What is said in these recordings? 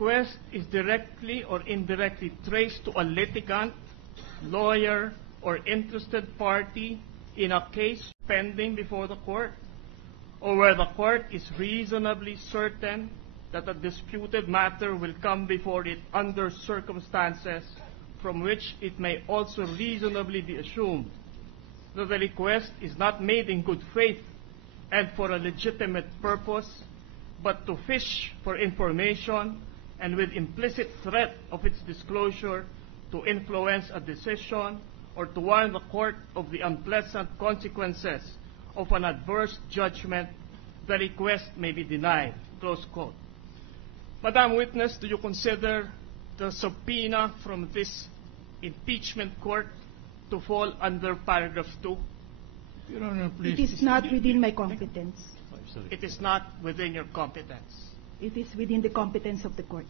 request is directly or indirectly traced to a litigant, lawyer, or interested party in a case pending before the court, or where the court is reasonably certain that a disputed matter will come before it under circumstances from which it may also reasonably be assumed that the request is not made in good faith and for a legitimate purpose, but to fish for information and with implicit threat of its disclosure to influence a decision or to warn the court of the unpleasant consequences of an adverse judgment, the request may be denied. Close quote. Madam Witness, do you consider the subpoena from this impeachment court to fall under paragraph 2? Your Honor, please. It is not within my competence. It is not within your competence. It is within the competence of the court.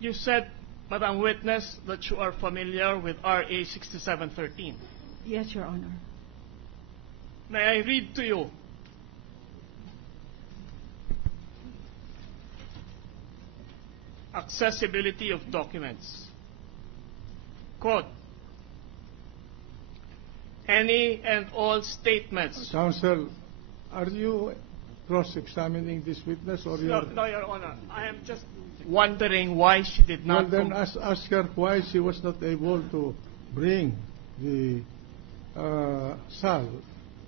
You said, Madam Witness, that you are familiar with RA 6713. Yes, Your Honor. May I read to you? Accessibility of documents. Quote, any and all statements. Counsel, are you cross-examining this witness or you No, Your Honor. I am just wondering why she did not. Well, then ask her why she was not able to bring the SAL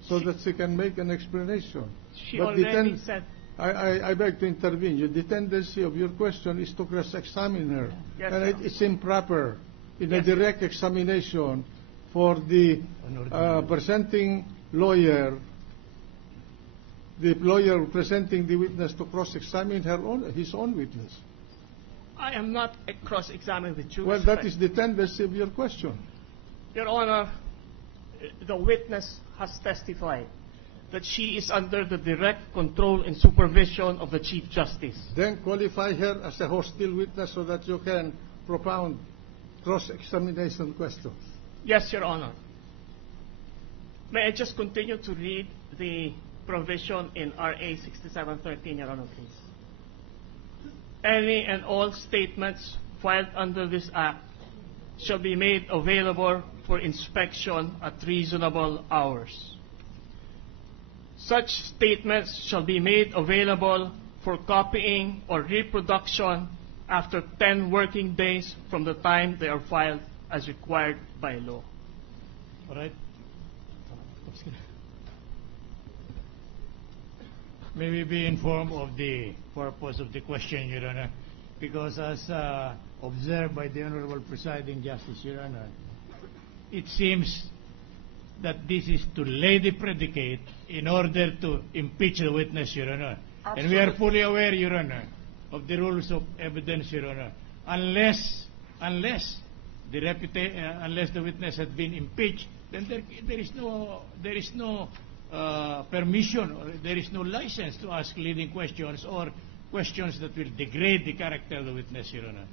so that she can make an explanation. She already said. I beg to intervene. The tendency of your question is to cross-examine her. Yes, and it's improper in a Yes. direct examination for the presenting lawyer, the lawyer presenting the witness to cross-examine his own witness. I am not a cross-examining with you. Well, that is the tendency of your question. Your Honor, the witness has testified that she is under the direct control and supervision of the Chief Justice. Then qualify her as a hostile witness so that you can propound cross-examination questions. Yes, Your Honor. May I just continue to read the provision in RA 6713, Your Honor, please? Any and all statements filed under this Act shall be made available for inspection at reasonable hours. Such statements shall be made available for copying or reproduction after 10 working days from the time they are filed as required by law. All right. May we be informed of the purpose of the question, Your Honor? Because as observed by the Honorable Presiding Justice, Your Honor, it seems that this is to lay the predicate in order to impeach the witness, Your Honor. Absolutely. And we are fully aware, Your Honor, of the rules of evidence, Your Honor. Unless the witness had been impeached, then there is no permission or there is no license to ask leading questions or questions that will degrade the character of the witness, Your Honor.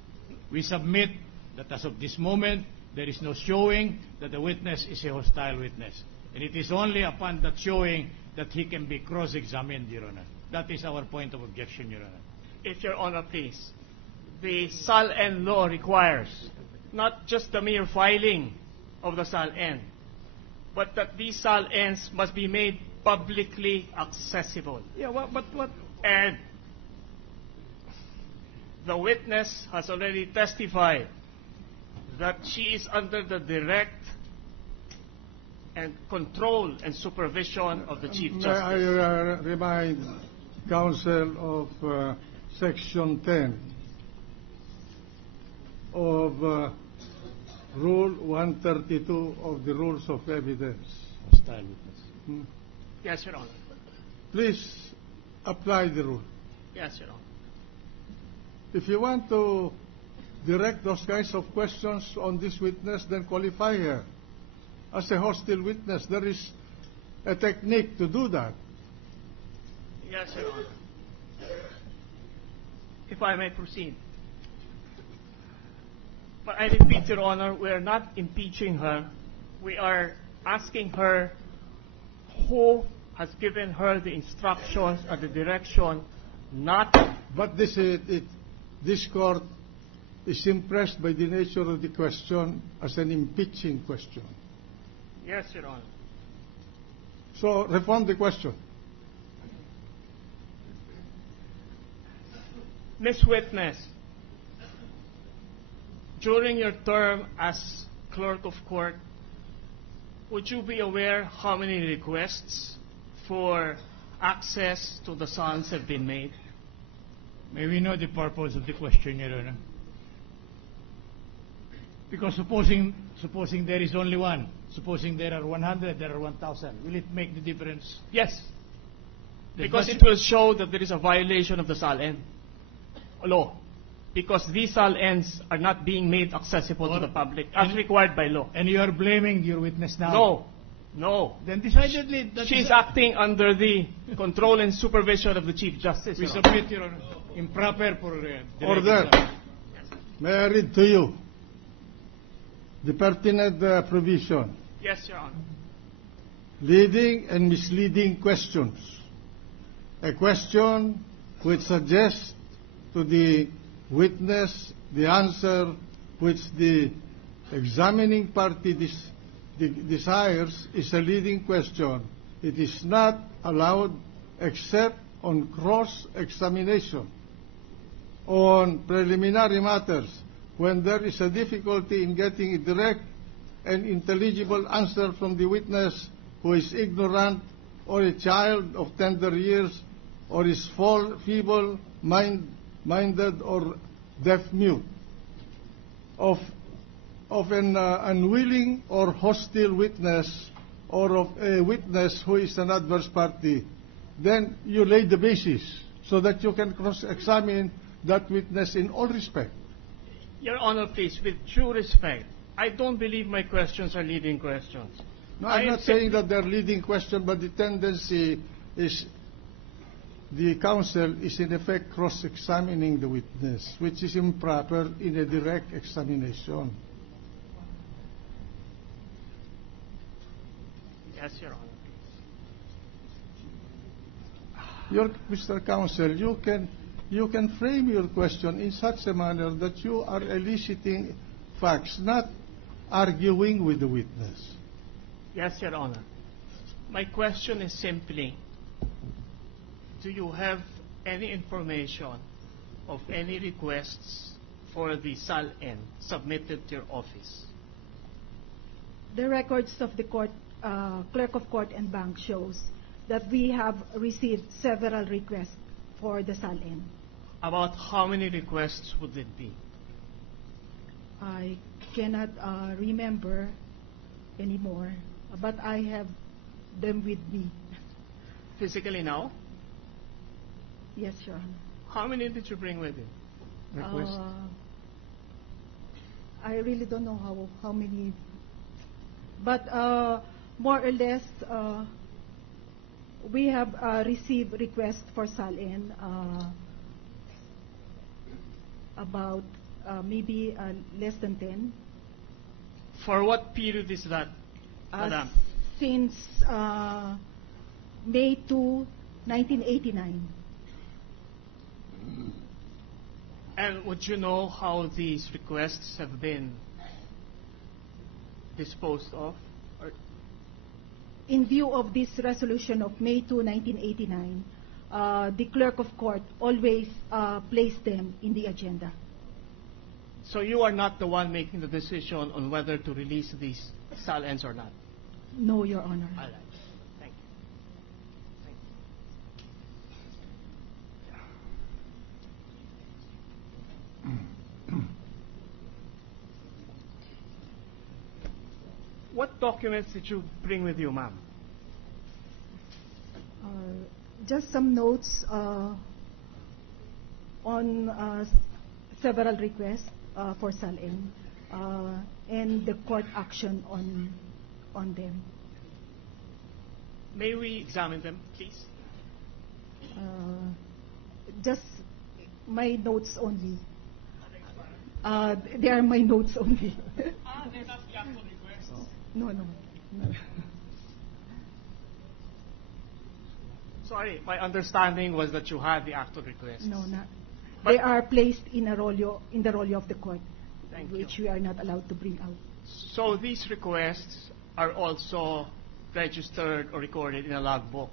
We submit that as of this moment, there is no showing that the witness is a hostile witness. And it is only upon that showing that he can be cross-examined, Your Honor. That is our point of objection, Your Honor. If Your Honor, please. The SAL-N law requires not just the mere filing of the SAL-N, but that these SAL-Ns must be made publicly accessible. Yeah, but what? And the witness has already testified that she is under the direct and control and supervision of the Chief Justice. May I remind counsel of Section 10 of Rule 132 of the Rules of Evidence. Hostile witness. Yes, Your Honor. Please apply the rule. Yes, Your Honor. If you want to direct those kinds of questions on this witness, then qualify her as a hostile witness. There is a technique to do that. Yes, Your Honor. If I may proceed. But I repeat, Your Honor, we are not impeaching her. We are asking her who has given her the instructions or the direction not But this court is impressed by the nature of the question as an impeaching question. Yes, Your Honor. So reform the question. Ms. Witness, during your term as clerk of court, would you be aware how many requests for access to the sons have been made? May we know the purpose of the question, Your Honor? Because supposing there is only one, supposing there are 100, there are 1,000, will it make the difference? Yes, That because much- it will show that there is a violation of the SALN law. Because these SALNs are not being made accessible to the public as required by law. And you are blaming your witness now? No. Then decidedly, that She's is acting under the control and supervision of the Chief Justice. we Your Honor. submit, Your Honor, improper for direct Order. exam. May I read to you the pertinent provision? Yes, Your Honor. Leading and misleading questions. A question which suggests to the witness the answer which the examining party desires is a leading question. It is not allowed except on cross-examination. On preliminary matters, when there is a difficulty in getting a direct and intelligible answer from the witness who is ignorant or a child of tender years or is feeble-minded or deaf-mute, of an unwilling or hostile witness or of a witness who is an adverse party, then you lay the basis so that you can cross-examine that witness in all respect. Your Honor, please, with due respect, I don't believe my questions are leading questions. No, I I'm am not saying that they're leading question, but the tendency is the counsel is in effect cross-examining the witness, which is improper in a direct examination. Yes, Your Honor. Mr. Counsel, you can frame your question in such a manner that you are eliciting facts, not arguing with the witness. Yes, Your Honor. My question is simply, do you have any information of any requests for the SALN submitted to your office? The records of the court, clerk of court and bank shows that we have received several requests for the SALN. About how many requests would it be? I cannot remember anymore, but I have them with me. Physically now? Yes, Your Honor. How many did you bring with you? Request. I really don't know how many, but more or less we have received requests for SALN about maybe less than 10. For what period is that, Madam? Since May 2, 1989. And would you know how these requests have been disposed of? Or In view of this resolution of May 2, 1989, the clerk of court always placed them in the agenda. so you are not the one making the decision on whether to release these SALNs or not? No, Your Honor. All right. Thank you. Thank you. What documents did you bring with you, ma'am? Just some notes on several requests for SALN and the court action on them. May we examine them, please? Just my notes only. They are my notes only. They're not the actual requests. No. Sorry, my understanding was that you had the actual requests. No, not. But- They are placed in the rollo of the court, Thank which you. we are not allowed to bring out. So these requests are also registered or recorded in a logbook.